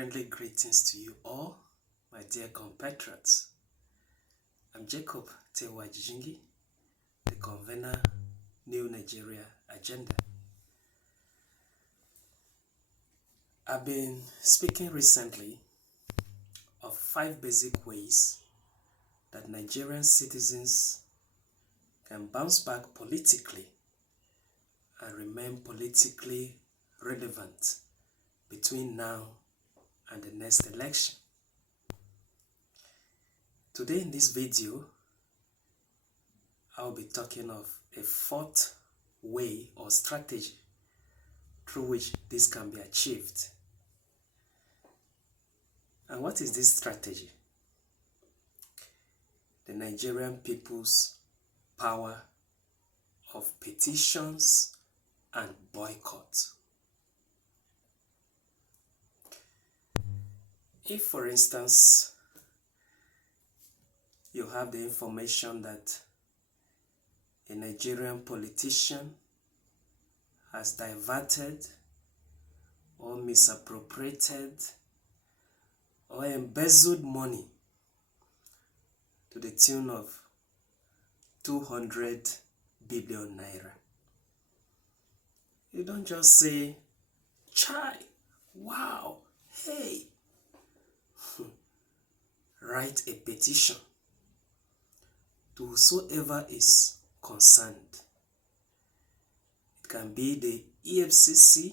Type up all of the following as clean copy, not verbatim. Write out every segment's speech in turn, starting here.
Friendly greetings to you all, my dear compatriots. I'm Jacob Tewa Jijingi, the convener, New Nigeria Agenda. I've been speaking recently of 5 basic ways that Nigerian citizens can bounce back politically and remain politically relevant between now and the next election. Today in this video, I'll be talking of a 4th way or strategy through which this can be achieved. And what is this strategy? The Nigerian people's power of petitions and boycott. If, for instance, you have the information that a Nigerian politician has diverted or misappropriated or embezzled money to the tune of 200 billion naira, you don't just say, "Chai, wow, hey." Write a petition to whosoever is concerned. It can be the EFCC,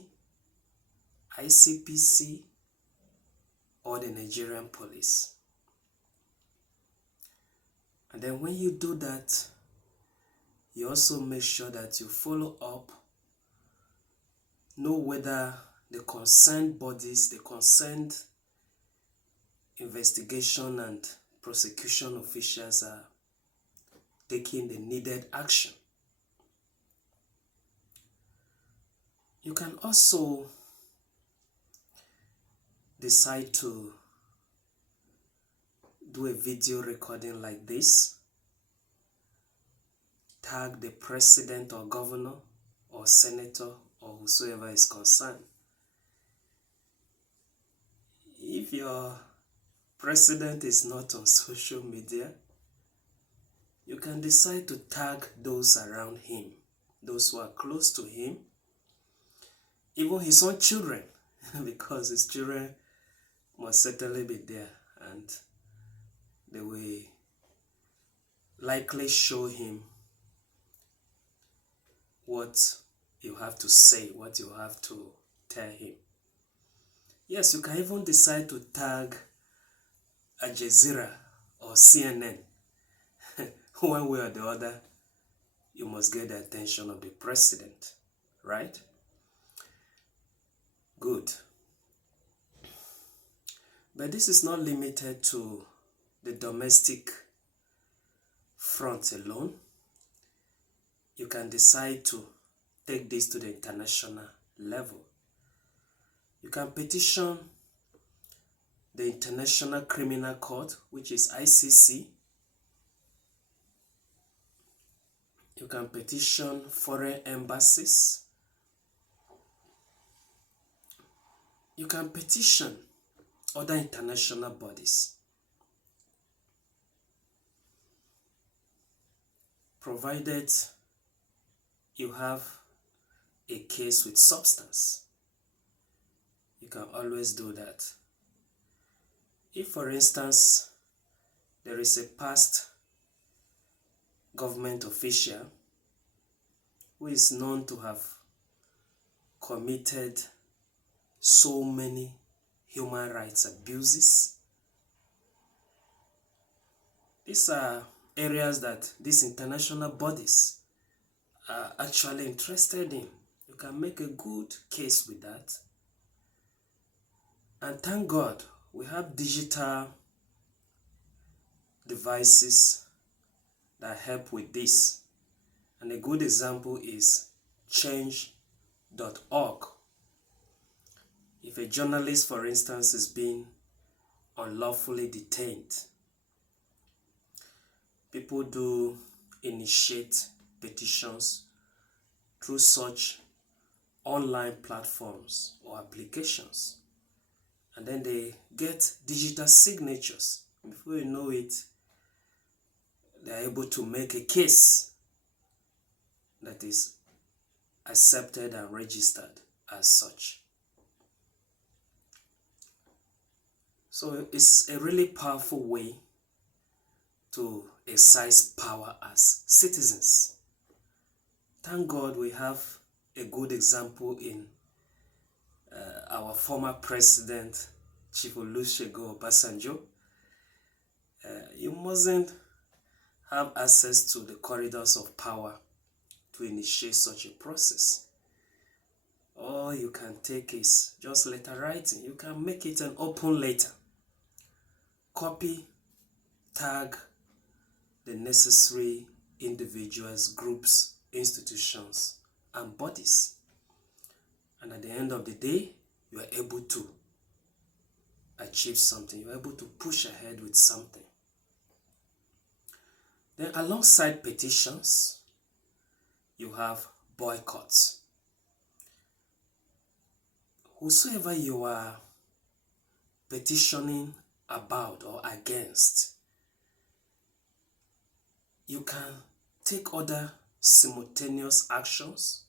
ICPC, or the Nigerian police. And then when you do that, you also make sure that you follow up, know whether the concerned bodies, the concerned investigation and prosecution officials are taking the needed action. You can also decide to do a video recording like this, tag the president or governor or senator or whosoever is concerned. If your president is not on social media, you can decide to tag those around him, those who are close to him, even his own children, because his children must certainly be there and they will likely show him what you have to say, what you have to tell him. Yes, you can even decide to tag Al Jazeera or CNN. One way or the other, you must get the attention of the president, right? Good. But this is not limited to the domestic front alone. You can decide to take this to the international level. You can petition the International Criminal Court, which is ICC. You can petition foreign embassies. You can petition other international bodies, provided you have a case with substance. You can always do that. If, for instance, there is a past government official who is known to have committed so many human rights abuses, these are areas that these international bodies are actually interested in. You can make a good case with that. And thank God we have digital devices that help with this. And a good example is change.org. If a journalist, for instance, is being unlawfully detained, people do initiate petitions through such online platforms or applications. and then they get digital signatures. Before you know it, they are able to make a case that is accepted and registered as such. So it's a really powerful way to exercise power as citizens. Thank God we have a good example in our former president, Chief Olusegun Obasanjo. You mustn't have access to the corridors of power to initiate such a process. All you can take is just letter writing. You can make it an open letter. Copy, tag the necessary individuals, groups, institutions, and bodies. And at the end of the day, you are able to achieve something. You are able to push ahead with something. Then alongside petitions, you have boycotts. Whosoever you are petitioning about or against, you can take other simultaneous actions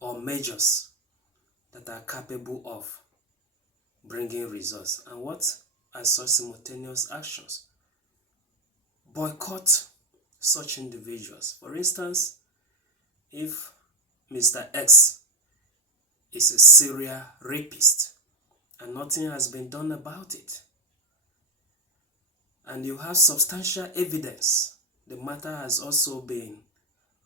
or measures that are capable of bringing results. And what are such simultaneous actions? Boycott such individuals. For instance, if Mr. X is a serial rapist and nothing has been done about it, and you have substantial evidence, the matter has also been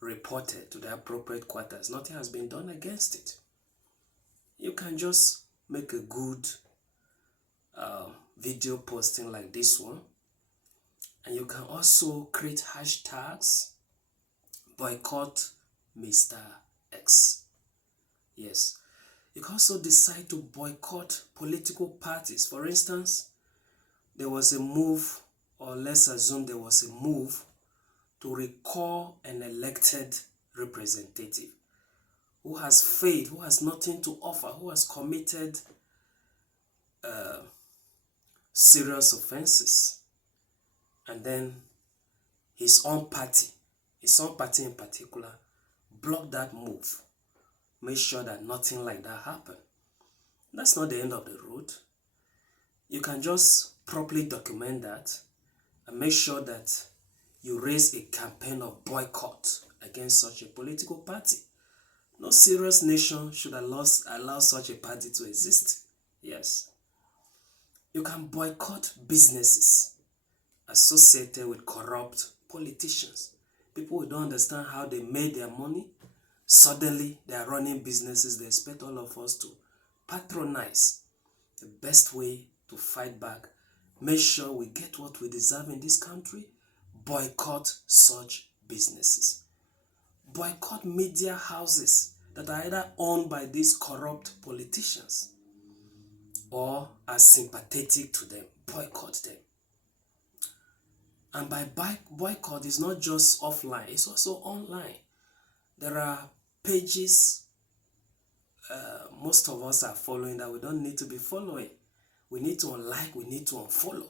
reported to the appropriate quarters, nothing has been done against it, you can just make a good video posting like this one, and you can also create hashtags, boycott Mr. X. Yes. You can also decide to boycott political parties. For instance, there was a move, or let's assume there was a move to recall an elected representative who has failed, who has nothing to offer, who has committed serious offenses. And then his own party in particular, blocked that move, made sure that nothing like that happened. That's not the end of the road. You can just properly document that and make sure that you raise a campaign of boycott against such a political party. No serious nation should allow such a party to exist. Yes. You can boycott businesses associated with corrupt politicians. People who don't understand how they made their money, suddenly they are running businesses. They expect all of us to patronize. The best way to fight back, make sure we get what we deserve in this country, boycott such businesses. Boycott media houses that are either owned by these corrupt politicians or are sympathetic to them. Boycott them. And by boycott, it's not just offline, it's also online. There are pages most of us are following that we don't need to be following. We need to unlike, we need to unfollow.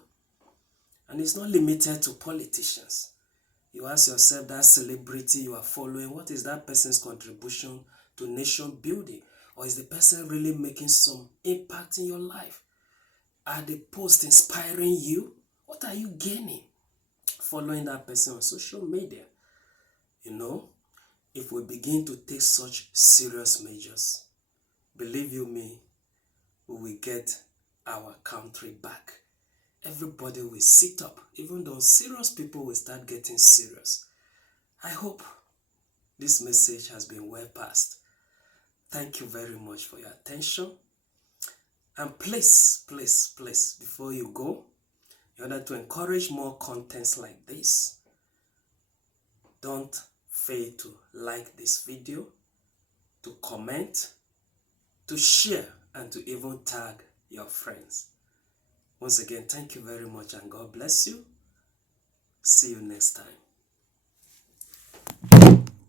And it's not limited to politicians. You ask yourself, that celebrity you are following, what is that person's contribution to nation building? Or is the person really making some impact in your life? Are the posts inspiring you? What are you gaining following that person on social media? You know, if we begin to take such serious measures, believe you me, we will get our country back. Everybody will sit up. Even those serious people will start getting serious. I hope this message has been well passed. Thank you very much for your attention. And please, before you go, in order to encourage more contents like this, don't fail to like this video, to comment, to share, and to even tag your friends. Once again, thank you very much and God bless you. See you next time.